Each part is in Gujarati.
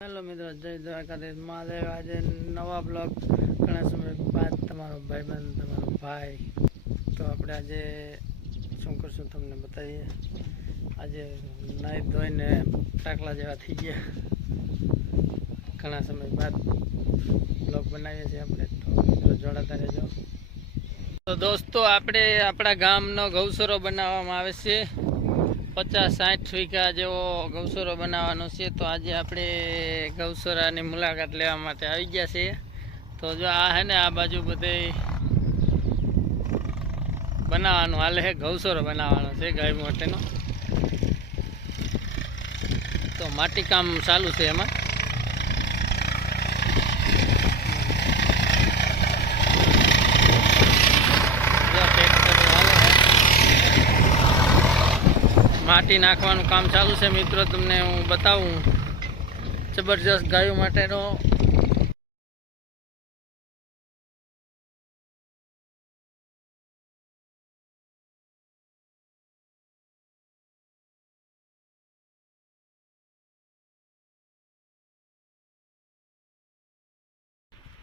हेलो मित्रों, जय द्वारकाधीश महादेव। आज नवा ब्लॉग घना समय बाद तमारो भाईबंध तमारो भाई। तो આપણે આજે શું કરશું તમને બતાવીએ। આજે નાઈ ધોઈને ટાકલા જેવા થઈ ગયા, ઘણા સમય બાદ બ્લોગ બનાવીએ છીએ આપણે, તો મિત્રો જોડાતા રહેજો। તો દોસ્તો, આપણે આપણા ગામનો ગૌસરો બનાવવામાં આવે છે। 50-60 વીઘા જેવો ગૌસરો બનાવવાનો છે। તો આજે આપણે ગૌસરાની મુલાકાત લેવા માટે આવી ગયા છીએ। તો જો આ હે ને, આ બાજુ બધે બનાવવાનું હાલે છે, ગૌસરો બનાવવાનો છે ગાય માટેનો। તો માટી કામ ચાલુ છે એમાં। માટી નાખવાનું કામ ચાલુ છે મિત્રો, તમને હું બતાવું। જબરજસ્ત ગાયો માટેનો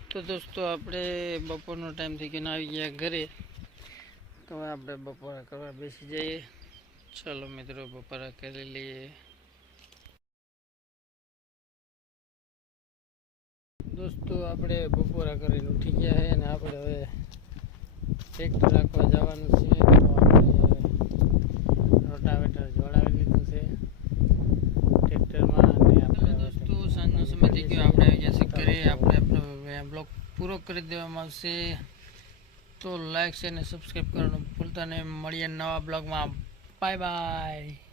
તો દોસ્તો, આપણે બપોરનો ટાઈમ થઈ ગયો, આવી ગયા ઘરે। તો આપણે બપોરા કરવા બેસી જઈએ। चलो मित्रों, बपोरा कर लिए। दोस्तों, આપણે બપોરા કરીને ઉઠી ગયા છે અને આપણે હવે ટ્રેક્ટર રાખવા જવાનું છે। તો આપણે રોટાવેટર જોડાવી લીધું છે ટ્રેક્ટરમાં। અને આપણે દોસ્તો સાંજનો સમય થઈ ગયો, આપણે આવી ગયા છે ઘરે। આપણે આપણો બ્લોગ પૂરો કરી દેવામાં આવશે। તો લાઈક શેર અને સબસ્ક્રાઈબ કરવાનું ભૂલતા નહીં। મળીએ નવા બ્લોગમાં। Bye bye.